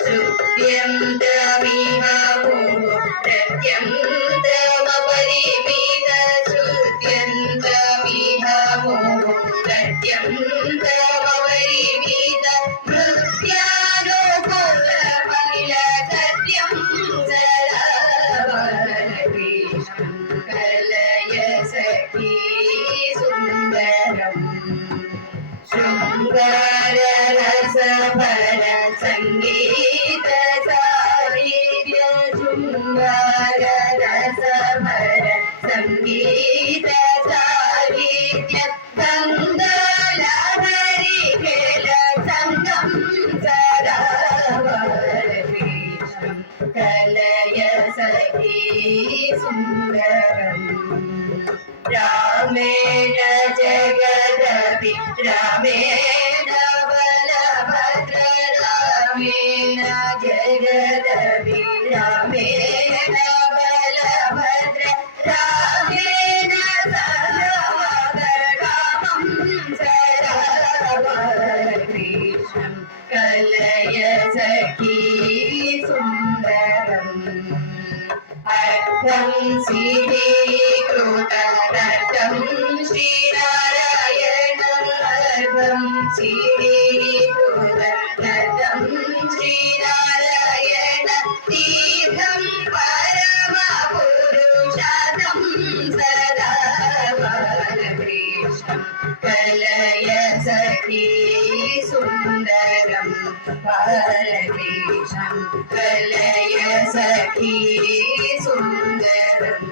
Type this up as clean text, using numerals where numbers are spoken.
श्रुत्यन्तमिह प्रत्यन्तमपरिमित श्रुत्यन्तमिह प्रत्यन्तमपरिमित नृत्यानुकूलमखिल सत्यं सदावनकृष्णं कलय सखी सुन्दरम् शृङ्गाररसभर सङ्गीत साहित्य शृङ्गाररसभर सङ्गीत साहित्य गङ्गालहरि खेल सङ्गं सदावरकृष्णं कलय सखी सुन्दरम् रामेण जगदपि रामेण बलभद्र रामेण जगदपि रामेण बलभद्र रामेण सदावररामं सदावरकृष्णं कलय सखी सुन्दरम् अर्थं श्रीकृतं श्रीनारायणम् अर्थं श्रीकृतं श्रीनारायण तीर्थं परमपुरुषार्थं सदावरकृष्णं कलय सखी सुन्दरम् बालकृष्णं कलय सखी सुन्दरम्